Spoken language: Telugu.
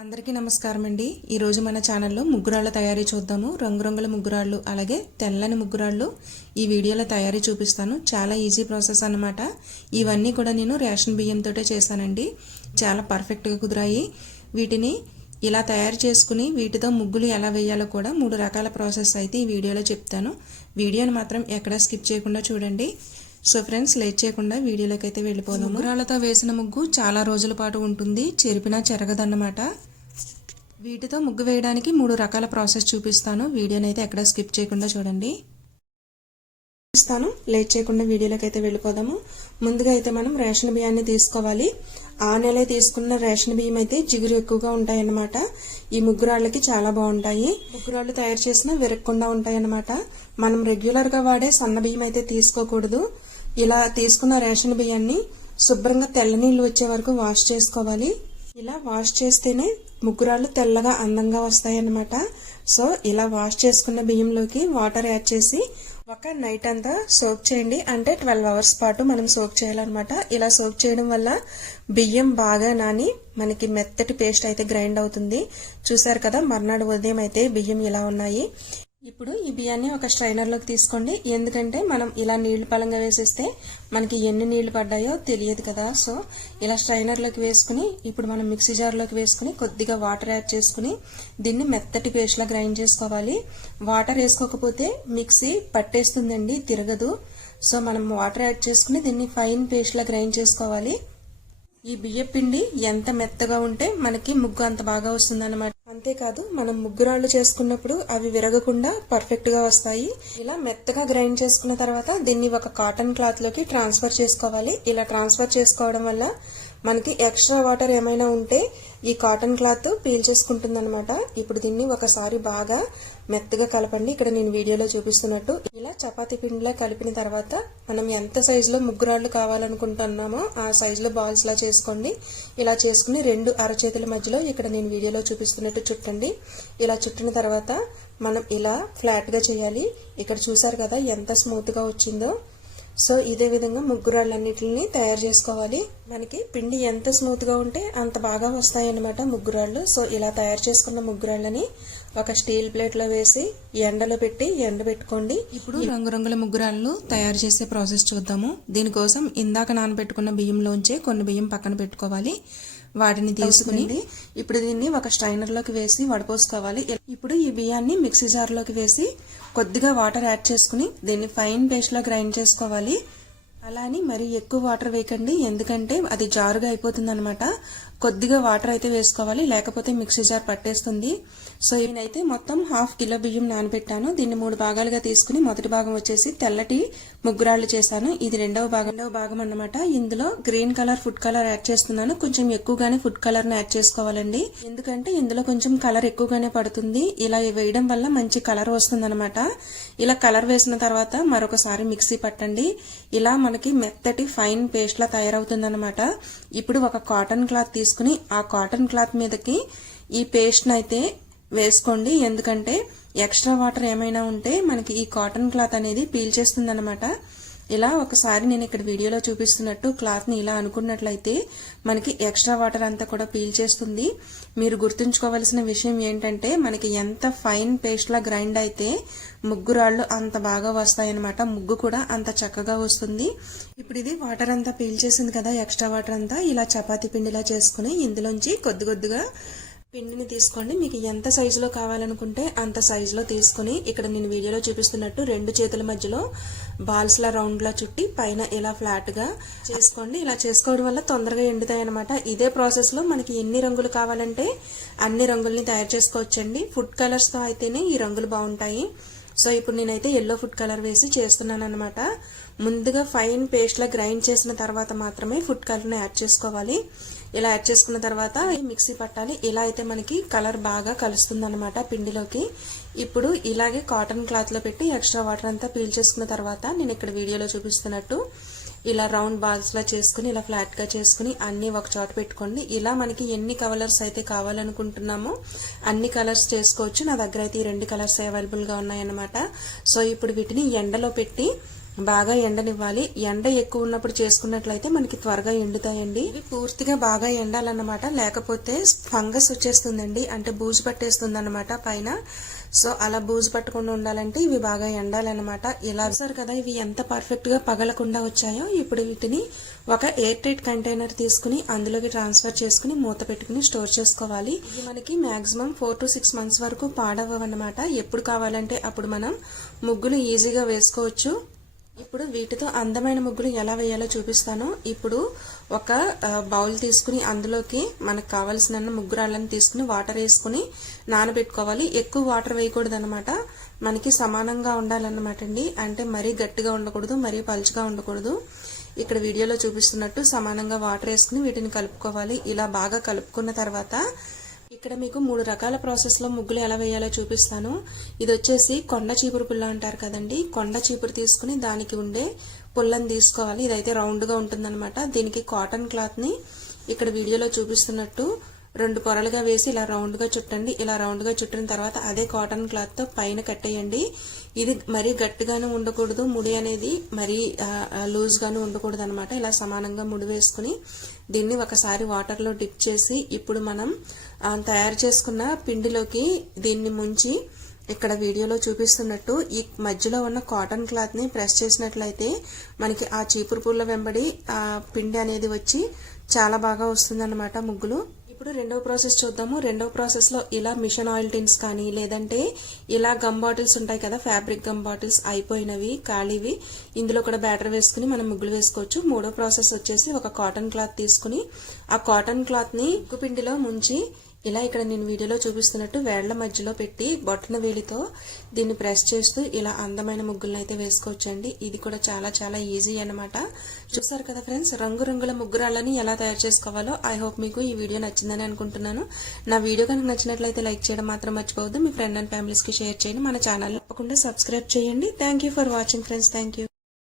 అందరికీ నమస్కారం అండి. ఈరోజు మన ఛానల్లో ముగ్గురాళ్ళ తయారీ చూద్దాము. రంగురంగుల ముగ్గురాళ్ళు అలాగే తెల్లని ముగ్గురాళ్ళు ఈ వీడియోలో తయారీ చూపిస్తాను. చాలా ఈజీ ప్రాసెస్ అన్నమాట. ఇవన్నీ కూడా నేను రేషన్ బియ్యంతోటే చేశానండి. చాలా పర్ఫెక్ట్గా కుదిరాయి. వీటిని ఇలా తయారు చేసుకుని వీటితో ముగ్గులు ఎలా వేయాలో కూడా 3 రకాల ప్రాసెస్ అయితే ఈ వీడియోలో చెప్తాను. వీడియోని మాత్రం ఎక్కడా స్కిప్ చేయకుండా చూడండి. సో ఫ్రెండ్స్, లేట్ చేయకుండా వీడియోలోకి అయితే వెళ్ళిపోదాము. ముగ్గురాళ్ళతో వేసిన ముగ్గు చాలా రోజుల పాటు ఉంటుంది, చెరిపినా చెరగదన్నమాట. వీటితో ముగ్గు వేయడానికి 3 రకాల ప్రాసెస్ చూపిస్తాను. వీడియోని అయితే ఎక్కడ స్కిప్ చేయకుండా చూడండి. లేట్ చేయకుండా వీడియోలోకి అయితే వెళ్ళిపోదాము. ముందుగా అయితే మనం రేషన్ బియ్యాన్ని తీసుకోవాలి. ఆ నెలే తీసుకున్న రేషన్ బియ్యం అయితే జిగురు ఎక్కువగా ఉంటాయన్నమాట. ఈ ముగ్గురాళ్ళకి చాలా బాగుంటాయి. ముగ్గురాళ్ళు తయారు చేసిన విరగకుండా ఉంటాయన్నమాట. మనం రెగ్యులర్ గా వాడే సన్న బియ్యం అయితే తీసుకోకూడదు. ఇలా తీసుకున్న రేషన్ బియ్యాన్ని శుభ్రంగా తెల్ల నీళ్లు వచ్చే వరకు వాష్ చేసుకోవాలి. ఇలా వాష్ చేస్తేనే ముగ్గురాళ్ళు తెల్లగా అందంగా వస్తాయి అన్నమాట. సో ఇలా వాష్ చేసుకున్న బియ్యంలోకి వాటర్ యాడ్ చేసి ఒక నైట్ అంతా సోక్ చేయండి. అంటే 12 అవర్స్ పాటు మనం సోక్ చేయాలన్నమాట. ఇలా సోక్ చేయడం వల్ల బియ్యం బాగా నాని మనకి మెత్తటి పేస్ట్ అయితే గ్రైండ్ అవుతుంది. చూసారు కదా, మర్నాడు ఉదయం అయితే బియ్యం ఇలా ఉన్నాయి. ఇప్పుడు ఈ బియ్యాన్ని ఒక స్ట్రైనర్ లోకి తీసుకోండి. ఎందుకంటే మనం ఇలా నీళ్లు పలంగా వేసేస్తే మనకి ఎన్ని నీళ్లు పడ్డాయో తెలియదు కదా. సో ఇలా స్ట్రైనర్ లోకి వేసుకుని ఇప్పుడు మనం మిక్సీ జార్ లోకి వేసుకుని కొద్దిగా వాటర్ యాడ్ చేసుకుని దీన్ని మెత్తటి పేస్ట్ లా గ్రైండ్ చేసుకోవాలి. వాటర్ వేసుకోకపోతే మిక్సీ పట్టేస్తుందండి, తిరగదు. సో మనం వాటర్ యాడ్ చేసుకుని దీన్ని ఫైన్ పేస్ట్ లా గ్రైండ్ చేసుకోవాలి. ఈ బియ్య పిండి ఎంత మెత్తగా ఉంటే మనకి ముగ్గు అంత బాగా వస్తుంది అన్నమాట. అంతేకాదు, మనం ముగ్గురాళ్ళు చేసుకున్నప్పుడు అవి విరగకుండా పర్ఫెక్ట్ గా వస్తాయి. ఇలా మెత్తగా గ్రైండ్ చేసుకున్న తర్వాత దీన్ని ఒక కాటన్ క్లాత్ లోకి ట్రాన్స్ఫర్ చేసుకోవాలి. ఇలా ట్రాన్స్ఫర్ చేసుకోవడం వల్ల మనకి ఎక్స్ట్రా వాటర్ ఏమైనా ఉంటే ఈ కాటన్ క్లాత్ పీల్చేసుకుంటుంది అనమాట. ఇప్పుడు దీన్ని ఒకసారి బాగా మెత్తగా కలపండి. ఇక్కడ నేను వీడియోలో చూపిస్తున్నట్టు ఇలా చపాతీ పిండిలా కలిపిన తర్వాత మనం ఎంత సైజులో ముగ్గురాళ్ళు కావాలనుకుంటున్నామో ఆ సైజులో బాల్స్ లా చేసుకోండి. ఇలా చేసుకుని 2 అరచేతుల మధ్యలో ఇక్కడ నేను వీడియోలో చూపిస్తున్నట్టు చుట్టండి. ఇలా చుట్టిన తర్వాత మనం ఇలా ఫ్లాట్ గా చేయాలి. ఇక్కడ చూసారు కదా ఎంత స్మూత్ గా వచ్చిందో. సో ఇదే విధంగా ముగ్గురాళ్ళన్నిటిని తయారు చేసుకోవాలి. మనకి పిండి ఎంత స్మూత్ గా ఉంటే అంత బాగా వస్తాయి అన్నమాట ముగ్గురాళ్ళు. సో ఇలా తయారు చేసుకున్న ముగ్గురాళ్ళని ఒక స్టీల్ ప్లేట్ లో వేసి ఎండలో పెట్టి ఎండబెట్టుకోండి. ఇప్పుడు రంగురంగుల ముగ్గురాళ్ళు తయారు చేసే ప్రాసెస్ చూద్దాము. దీనికోసం ఇందాక నానబెట్టుకున్న బియ్యంలోంచే కొన్ని బియ్యం పక్కన పెట్టుకోవాలి. వాటిని తీసుకుని ఇప్పుడు దీన్ని ఒక స్ట్రైనర్ లోకి వేసి వడపోసుకోవాలి. ఇప్పుడు ఈ బియ్యాన్ని మిక్సీ జార్ లోకి వేసి కొద్దిగా వాటర్ యాడ్ చేసుకుని దీన్ని ఫైన్ పేస్ట్ లో గ్రైండ్ చేసుకోవాలి. అలా అని మరి ఎక్కువ వాటర్ వేయకండి, ఎందుకంటే అది జారుగా అయిపోతుంది అనమాట. కొద్దిగా వాటర్ అయితే వేసుకోవాలి, లేకపోతే మిక్సీ జార్ పట్టేస్తుంది. సో నేనైతే మొత్తం 1/2 కిలో బియ్యం నానబెట్టాను. దీన్ని 3 భాగాలుగా తీసుకుని మొదటి భాగం వచ్చేసి తెల్లటి ముగ్గురాళ్ళు చేశాను. ఇది రెండవ భాగం అన్నమాట. ఇందులో green colour food colour add చేస్తున్నాను. కొంచెం ఎక్కువగానే ఫుడ్ కలర్ ని యాడ్ చేసుకోవాలండి, ఎందుకంటే ఇందులో కొంచెం కలర్ ఎక్కువగానే పడుతుంది. ఇలా వేయడం వల్ల మంచి కలర్ వస్తుంది అనమాట. ఇలా కలర్ వేసిన తర్వాత మరొకసారి మిక్సీ పట్టండి. ఇలా మనకి మెత్తటి ఫైన్ పేస్ట్ లా తయారవుతుంది అనమాట. ఇప్పుడు ఒక కాటన్ క్లాత్ తీసుకుని ఆ కాటన్ క్లాత్ మీదకి ఈ పేస్ట్ అయితే వేసుకోండి. ఎందుకంటే ఎక్స్ట్రా వాటర్ ఏమైనా ఉంటే మనకి ఈ కాటన్ క్లాత్ అనేది పీల్చేస్తుంది అనమాట. ఇలా ఒకసారి నేను ఇక్కడ వీడియోలో చూపిస్తున్నట్టు క్లాత్ ని ఇలా అనుకున్నట్లయితే మనకి ఎక్స్ట్రా వాటర్ అంతా కూడా పీల్చేస్తుంది. మీరు గుర్తుంచుకోవాల్సిన విషయం ఏంటంటే మనకి ఎంత ఫైన్ పేస్ట్ లా గ్రైండ్ అయితే ముగ్గురాళ్ళు అంత బాగా వస్తాయన్నమాట. ముగ్గు కూడా అంత చక్కగా వస్తుంది. ఇప్పుడు ఇది వాటర్ అంతా పీల్చేసింది కదా, ఎక్స్ట్రా వాటర్ అంతా ఇలా చపాతీ పిండిలా చేసుకుని ఇందులోంచి కొద్దిగా పిండిని తీసుకోండి. మీకు ఎంత సైజులో కావాలనుకుంటే అంత సైజులో తీసుకుని ఇక్కడ నేను వీడియోలో చూపిస్తున్నట్టు 2 చేతుల మధ్యలో బాల్స్ లా రౌండ్ లా చుట్టి పైన ఇలా ఫ్లాట్ గా చేసుకోండి. ఇలా చేసుకోవడం వల్ల తొందరగా ఎండుతాయి అనమాట. ఇదే ప్రాసెస్ లో మనకి ఎన్ని రంగులు కావాలంటే అన్ని రంగుల్ని తయారు చేసుకోవచ్చండి. ఫుడ్ కలర్స్ తో అయితేనే ఈ రంగులు బాగుంటాయి. సో ఇప్పుడు నేనైతే ఎల్లో ఫుడ్ కలర్ వేసి చేస్తున్నాను అనమాట. ముందుగా ఫైన్ పేస్ట్ లా గ్రైండ్ చేసిన తర్వాత మాత్రమే ఫుడ్ కలర్ ని యాడ్ చేసుకోవాలి. ఇలా యాడ్ చేసుకున్న తర్వాత మిక్సీ పట్టాలి. ఇలా అయితే మనకి కలర్ బాగా కలుస్తుంది అనమాట పిండిలోకి. ఇప్పుడు ఇలాగే కాటన్ క్లాత్ లో పెట్టి ఎక్స్ట్రా వాటర్ అంతా పీల్చేసుకున్న తర్వాత నేను ఇక్కడ వీడియోలో చూపిస్తున్నట్టు ఇలా రౌండ్ బాల్స్ లా చేసుకుని ఇలా ఫ్లాట్ గా చేసుకుని అన్ని ఒక చోట పెట్టుకోండి. ఇలా మనకి ఎన్ని కలర్స్ అయితే కావాలనుకుంటున్నామో అన్ని కలర్స్ చేసుకోవచ్చు. నా దగ్గర అయితే ఈ 2 కలర్స్ అవైలబుల్ గా ఉన్నాయన్నమాట. సో ఇప్పుడు వీటిని ఎండలో పెట్టి బాగా ఎండనివ్వాలి. ఎండ ఎక్కువ ఉన్నప్పుడు చేసుకున్నట్లయితే మనకి త్వరగా ఎండుతాయండి. ఇవి పూర్తిగా బాగా ఎండాలన్నమాట, లేకపోతే ఫంగస్ వచ్చేస్తుందండి, అంటే బూజు పట్టేస్తుంది అన్నమాట పైన. సో అలా బూజు పట్టకుండా ఉండాలంటే ఇవి బాగా ఎండాలన్నమాట. ఇలా చూసారు కదా ఇవి ఎంత పర్ఫెక్ట్ గా పగలకుండా వచ్చాయో. ఇప్పుడు వీటిని ఒక ఎయిర్ టైట్ కంటైనర్ తీసుకుని అందులోకి ట్రాన్స్ఫర్ చేసుకుని మూత పెట్టుకుని స్టోర్ చేసుకోవాలి. ఇది మనకి మాక్సిమం 4 to 6 months వరకు పాడవన్నమాట. ఎప్పుడు కావాలంటే అప్పుడు మనం ముగ్గులు ఈజీగా వేసుకోవచ్చు. ఇప్పుడు వీటితో అందమైన ముగ్గులు ఎలా వేయాలో చూపిస్తాను. ఇప్పుడు ఒక బౌల్ తీసుకుని అందులోకి మనకు కావాల్సిన ముగ్గురాళ్ళని తీసుకుని వాటర్ వేసుకుని నానబెట్టుకోవాలి. ఎక్కువ వాటర్ వేయకూడదు అనమాట, మనకి సమానంగా ఉండాలన్నమాట అండి. అంటే మరీ గట్టిగా ఉండకూడదు, మరీ పలుచగా ఉండకూడదు. ఇక్కడ వీడియోలో చూపిస్తున్నట్టు సమానంగా వాటర్ వేసుకుని వీటిని కలుపుకోవాలి. ఇలా బాగా కలుపుకున్న తర్వాత ఇక్కడ మీకు 3 రకాల ప్రాసెస్ లో ముగ్గులు ఎలా వేయాలో చూపిస్తాను. ఇది వచ్చేసి కొండ చీపురు పుల్ల అంటారు కదండి. కొండ చీపురు తీసుకుని దానికి ఉండే పుల్లని తీసుకోవాలి. ఇదైతే రౌండ్ గా ఉంటుందన్నమాట. దీనికి కాటన్ క్లాత్ ని ఇక్కడ వీడియోలో చూపిస్తున్నట్టు 2 పొరలుగా వేసి ఇలా రౌండ్ గా చుట్టండి. ఇలా రౌండ్ గా చుట్టిన తర్వాత అదే కాటన్ క్లాత్ తో పైన కట్టేయండి. ఇది మరీ గట్టిగాను ఉండకూడదు, ముడి అనేది మరీ లూజ్ గాను ఉండకూడదు అనమాట. ఇలా సమానంగా ముడి వేసుకుని దీన్ని ఒకసారి వాటర్ లో డిప్ చేసి ఇప్పుడు మనం తయారు చేసుకున్న పిండిలోకి దీన్ని ముంచి ఇక్కడ వీడియోలో చూపిస్తున్నట్టు ఈ మధ్యలో ఉన్న కాటన్ క్లాత్ ని ప్రెస్ చేసినట్లయితే మనకి ఆ చీపురు పుల్ల వెంబడి ఆ పిండి అనేది వచ్చి చాలా బాగా వస్తుందన్నమాట ముగ్గులు. ఇప్పుడు రెండవ ప్రాసెస్ చూద్దాము. రెండవ ప్రాసెస్ లో ఇలా మిషన్ ఆయిల్ టిన్స్ కానీ లేదంటే ఇలా గమ్ బాటిల్స్ ఉంటాయి కదా, ఫ్యాబ్రిక్ గమ్ బాటిల్స్ అయిపోయినవి ఖాళీవి, ఇందులో కూడా బ్యాటర్ వేసుకుని మనం ముగ్గులు వేసుకోవచ్చు. మూడో ప్రాసెస్ వచ్చేసి ఒక కాటన్ క్లాత్ తీసుకుని ఆ కాటన్ క్లాత్ ని ముగ్గు పిండిలో ముంచి ఇలా ఇక్కడ నేను వీడియోలో చూపిస్తున్నట్టు వేళ్ల మధ్యలో పెట్టి బొట్టన వేలితో దీన్ని ప్రెస్ చేస్తూ ఇలా అందమైన ముగ్గులను అయితే వేసుకోవచ్చండి. ఇది కూడా చాలా చాలా ఈజీ అన్నమాట. చూసారు కదా ఫ్రెండ్స్, రంగురంగుల ముగ్గురాళ్ళని ఎలా తయారు చేసుకోవాలో. ఐ హోప్ మీకు ఈ వీడియో నచ్చిందని అనుకుంటున్నాను. నా వీడియో కనుక నచ్చినట్లయితే లైక్ చేయడం మాత్రం మర్చిపోవద్దు. మీ ఫ్రెండ్ అండ్ ఫ్యామిలీస్ కి షేర్ చేయండి. మన ఛానల్ తప్పకుండా సబ్స్క్రైబ్ చేయండి. Thank you for watching friends. Thank you.